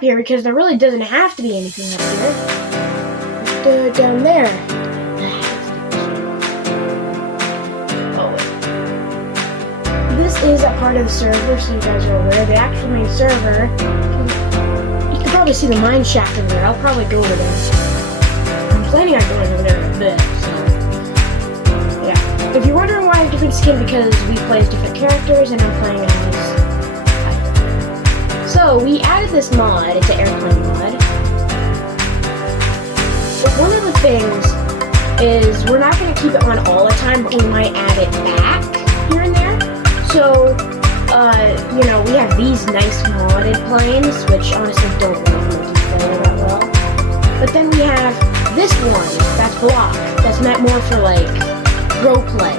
here because there really doesn't have to be anything up here. Let's do it down there. Oh, wait. This is a part of the server, so you guys are aware. The actual main server, you can probably see the mine shaft over there. I'll probably go over there. I'm planning on going over there in a bit, so yeah. If you're wondering why I have different skin, because we play as different characters and I'm playing as... So, we added this mod, it's an airplane mod. But one of the things is we're not going to keep it on all the time, but we might add it back here and there. So, you know, we have these nice modded planes, which honestly don't work multiplayer that well. But then we have this one, that's block, that's meant more for like, roleplay.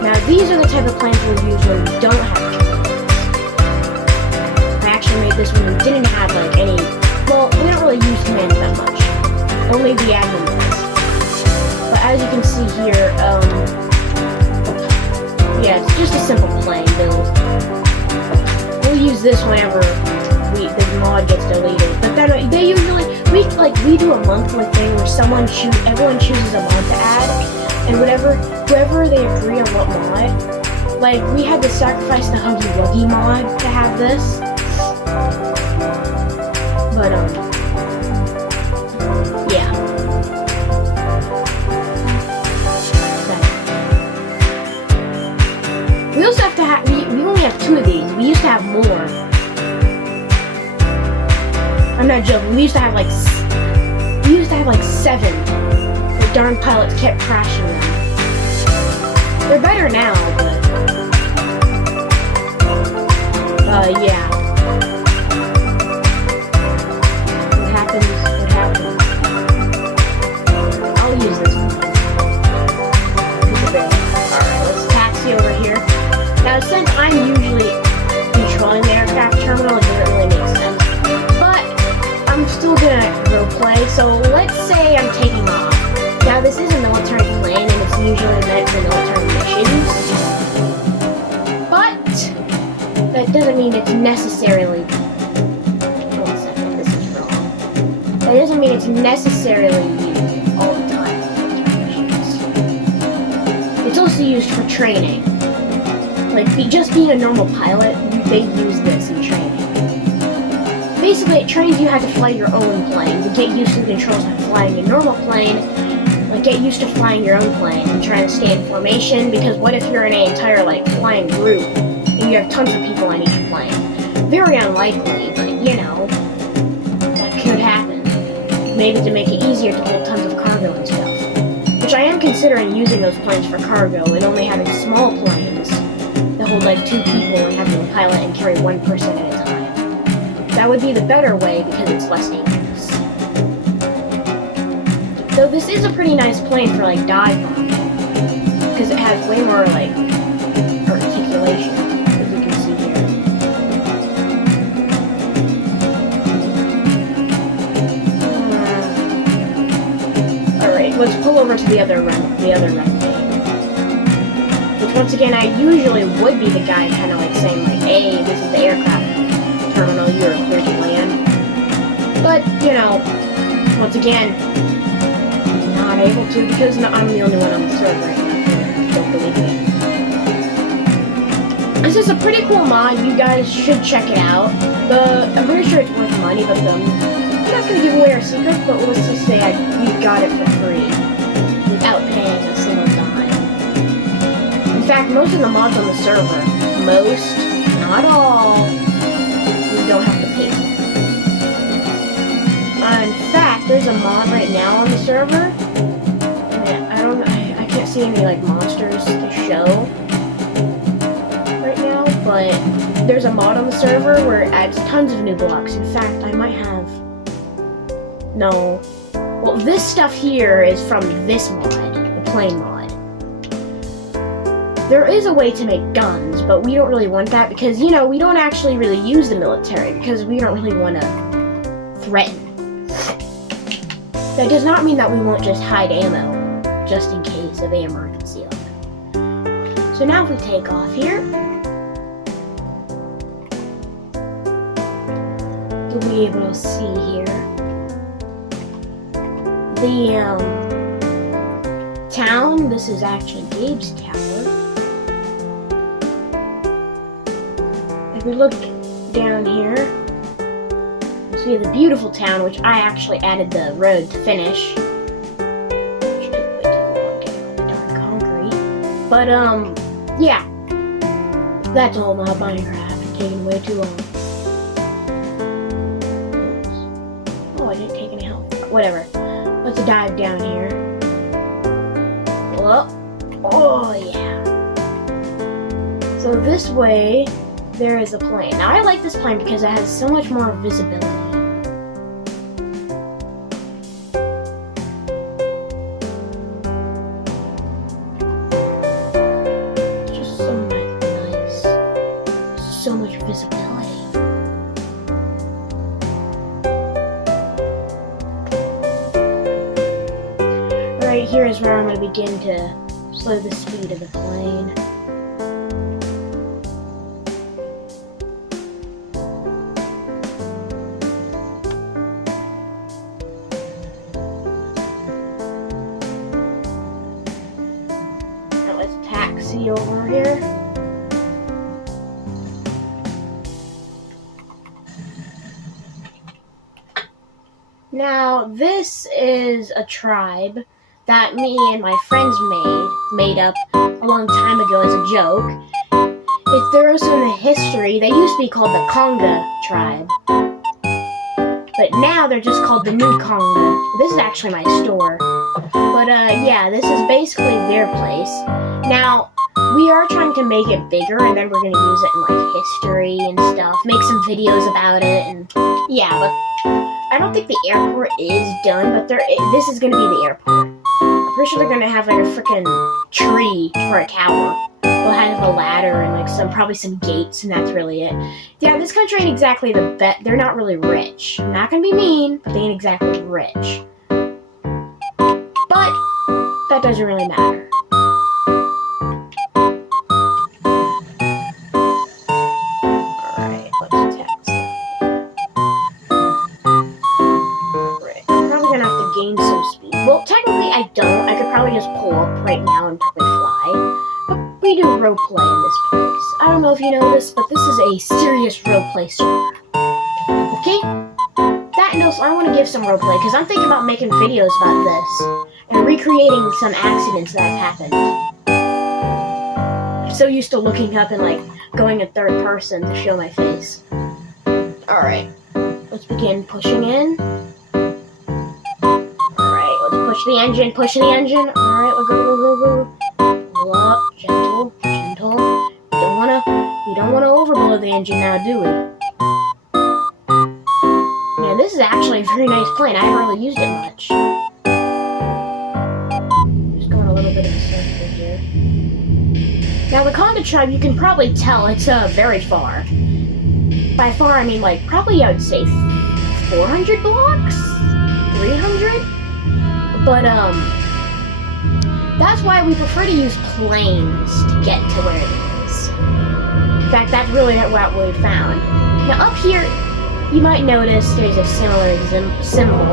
Now these are the type of planes we'll use when we don't have made this when we didn't have like any, well, we don't really use commands that much, only the admin does. But as you can see here, yeah, it's just a simple plane build. We'll use this whenever the mod gets deleted, but then they usually, we do a monthly thing where everyone chooses a mod to add, and whoever they agree on what mod, like we had to sacrifice the Huggy Wuggy mod to have this. But, yeah. Okay. We also have to have, we only have 2 of these. We used to have more. I'm not joking, we used to have like 7. The darn pilots kept crashing them. They're better now, but, yeah. What happens? I'll use this one. Alright, let's taxi over here. Now, since I'm usually controlling the aircraft terminal, it doesn't really make sense. But, I'm still gonna roleplay, so let's say I'm taking off. Now, this is a military plane, and it's usually meant for military missions. But, that doesn't mean it's necessarily... That doesn't mean it's necessarily used all the time. It's also used for training. Like, just being a normal pilot, they use this in training. Basically, it trains you how to fly your own plane, to get used to the controls of flying a normal plane, like get used to flying your own plane and trying to stay in formation, because what if you're in an entire, like, flying group, and you have tons of people on each plane? Very unlikely, but, you know, that could happen. Maybe to make it easier to hold tons of cargo and stuff. Which I am considering using those planes for cargo and only having small planes that hold like 2 people and having a pilot and carry 1 person at a time. That would be the better way because it's less dangerous. Though this is a pretty nice plane for like dive bombing, because it has way more like articulation, as you can see here. Let's pull over to the other runway. Which once again, I usually would be the guy kind of like saying like, hey, this is the aircraft terminal, you're clear to land. But, you know, once again, not able to because I'm the only one on the server right now, don't believe me. This is a pretty cool mod, you guys should check it out. I'm pretty sure it's worth money, but I'm not going to give away our secrets, but let's just say we got it for free without paying a single dime. In fact, most of the mods on the server, not all, we don't have to pay for. In fact, there's a mod right now on the server. I can't see any like monsters to show right now, but there's a mod on the server where it adds tons of new blocks. In fact, I might have. No. Well, this stuff here is from this mod, the plane mod. There is a way to make guns, but we don't really want that because, you know, we don't actually really use the military because we don't really want to threaten. That does not mean that we won't just hide ammo, just in case of emergency. So now if we take off here, you'll be able to see here. The town, this is actually Gabe's Tower. If we look down here, we'll see the beautiful town, which I actually added the road to finish. Which took way too long getting all the darn concrete. But, yeah. That's all about Minecraft. Taking way too long. Oops. Oh, I didn't take any help. Whatever. Let's dive down here. Oh, yeah. So this way, there is a plane. Now, I like this plane because it has so much more visibility. It's just so nice. So much visibility. Right here is where I'm going to begin to slow the speed of the plane. Now let's taxi over here. Now this is a tribe that me and my friends made up a long time ago as a joke. If there was in the history, they used to be called the Conga tribe. But now they're just called the New Conga. This is actually my store. But yeah, this is basically their place. Now, we are trying to make it bigger, and then we're going to use it in like history and stuff. Make some videos about it, and yeah, but I don't think the airport is done, but this is going to be the airport. I'm pretty sure they're gonna have like a freaking tree for a tower. We'll have a ladder and like probably some gates, and that's really it. Yeah, this country ain't exactly the best. They're not really rich. I'm not gonna be mean, but they ain't exactly rich. But that doesn't really matter. Alright, let's text. Right, I'm probably gonna have to gain some speed. Well, technically I don't. I could probably just pull up right now and probably fly. But we do roleplay in this place. I don't know if you know this, but this is a serious roleplay server. Okay? That note, I want to give some roleplay, because I'm thinking about making videos about this. And recreating some accidents that have happened. I'm so used to looking up and like going in third person to show my face. Alright. Let's begin pushing in. Push the engine, push the engine. Alright, we'll go. Pull up, gentle. We don't wanna overblow the engine now, do we? Yeah, this is actually a very nice plane. I haven't really used it much. Just going a little bit of a circle here. Now, the Conga tribe, you can probably tell it's very far. By far, I mean like probably I would say 400 blocks, 300. But, that's why we prefer to use planes to get to where it is. In fact, that's really what we found. Now, up here, you might notice there's a similar symbol.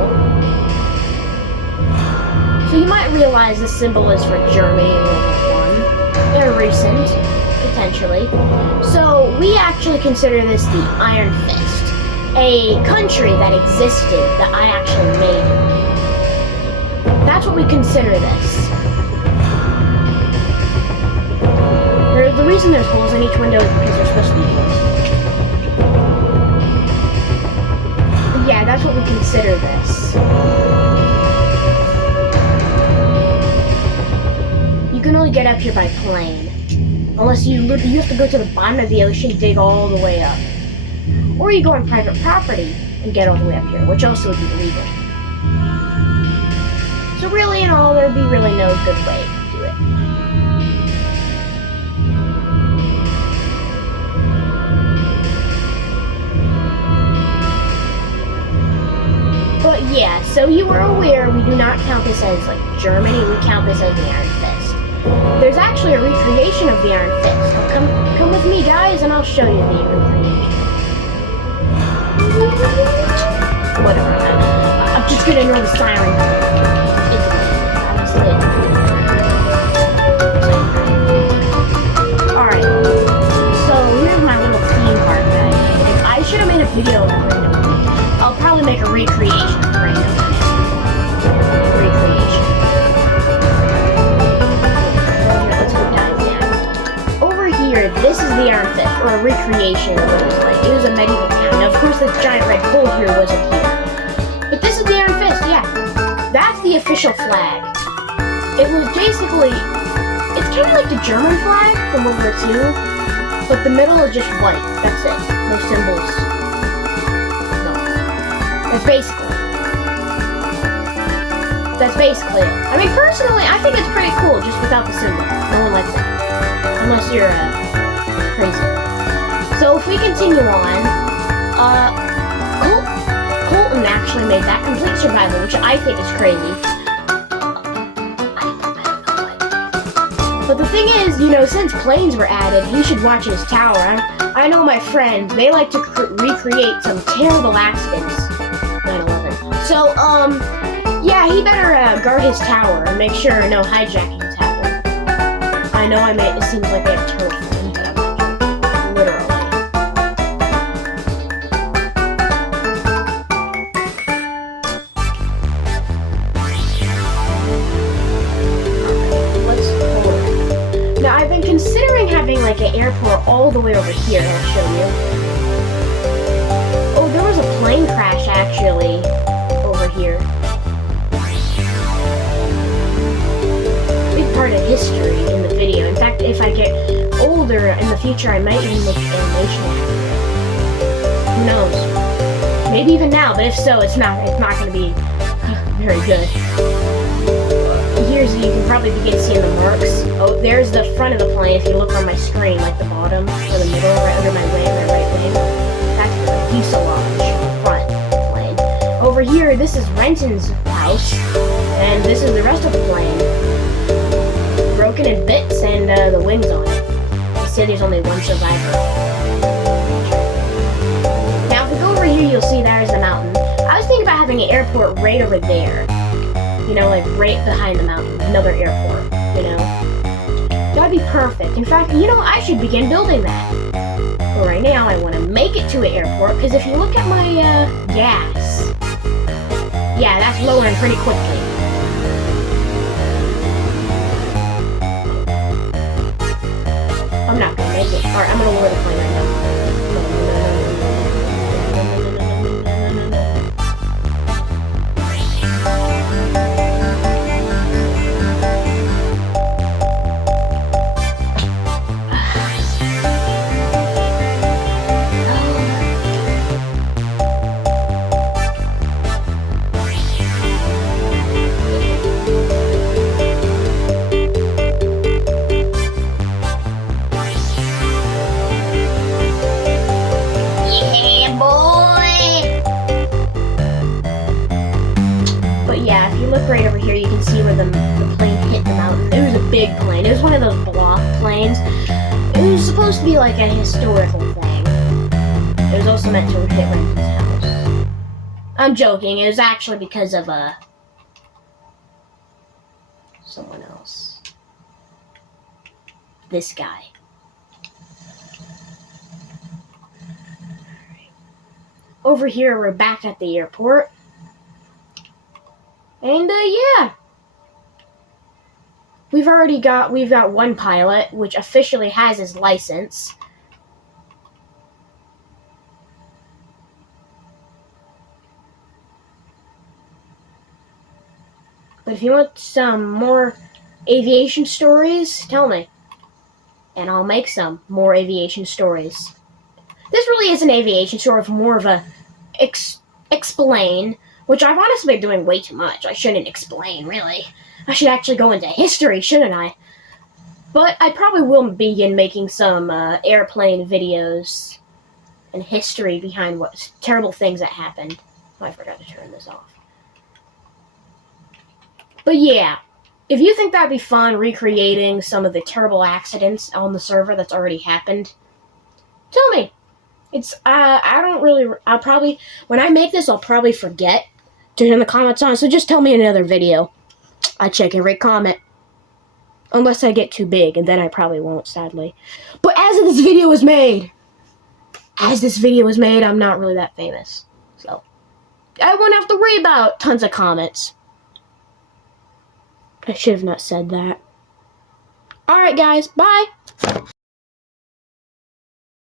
So you might realize this symbol is for Germany in World War I. They're recent, potentially. So, we actually consider this the Iron Fist. A country that existed that I actually made. That's what we consider this. The reason there's holes in each window is because there's supposed to be holes. But yeah, that's what we consider this. You can only get up here by plane. Unless you have to go to the bottom of the ocean, dig all the way up. Or you go on private property and get all the way up here, which also would be illegal. So really, in all, there'd be really no good way to do it. But yeah, so you were aware, we do not count this as like Germany, we count this as the Iron Fist. There's actually a recreation of the Iron Fist. So come with me, guys, and I'll show you the recreation. Whatever. I'm just gonna ignore the siren. Honestly. Alright. So here's my little theme park that I made. I should have made a video of Random. I'll probably make a recreation of Random. Recreation. Here, let's go down again. Over here, this is the Iron Fist, or a recreation of what it was like. It was a medieval town. Now, of course, the giant red pole here wasn't here. But this is the Iron Fist, yeah. That's the official flag. It was basically, it's kind of like the German flag from World War II, but the middle is just white. That's it. No symbols. No. That's basically it. I mean, personally, I think it's pretty cool just without the symbol. No one likes it. Unless you're crazy. So if we continue on, Colton actually made that complete survival, which I think is crazy. But the thing is, you know, since planes were added, he should watch his tower. I know my friends, they like to recreate some terrible accidents. 9/11. So, yeah, he better guard his tower and make sure no hijackings happen. I know it seems like they have terrible fun, but I'm not joking. Literally. Now, I've been considering having like an airport all the way over here. I'll show you. Oh, there was a plane crash actually over here. Big part of history in the video. In fact, if I get older in the future, I might even make animation after it. Who knows? Maybe even now, but if so, it's not going to be very good. Here's, you can probably begin seeing the marks. Oh, there's the front of the plane if you look on my screen, like the bottom or the middle, right under my wing, my right wing. That's the fuselage, front plane. Over here, this is Renton's house, and this is the rest of the plane. Broken in bits and the wings on it. They say there's only one survivor. Now, if we go over here, you'll see there's the mountain. I was thinking about having an airport right over there. You know, like right behind the mountain, another airport, you know. That'd be perfect. In fact, you know, I should begin building that. But right now, I want to make it to an airport, because if you look at my gas, yeah, that's lowering pretty quickly. I'm not gonna make it. Alright, I'm gonna lower the plane right now. Right over here, you can see where the plane hit the mountain. It was a big plane. It was one of those block planes. It was supposed to be like a historical thing. It was also meant to hit Renton's house. I'm joking. It was actually because of someone else. This guy. Alright. Over here, we're back at the airport. And, yeah. We've got one pilot, which officially has his license. But if you want some more aviation stories, tell me. And I'll make some more aviation stories. This really is an aviation story, more of a explain. Which I've honestly been doing way too much. I shouldn't explain, really. I should actually go into history, shouldn't I? But I probably will begin making some airplane videos and history behind what terrible things that happened. Oh, I forgot to turn this off. But yeah, if you think that'd be fun, recreating some of the terrible accidents on the server that's already happened, tell me. It's I don't really. I'll probably when I make this, I'll probably forget to turn the comments on. So just tell me in another video. I check every comment. Unless I get too big, and then I probably won't, sadly. But as this video was made, I'm not really that famous. So, I won't have to worry about tons of comments. I should have not said that. Alright, guys. Bye.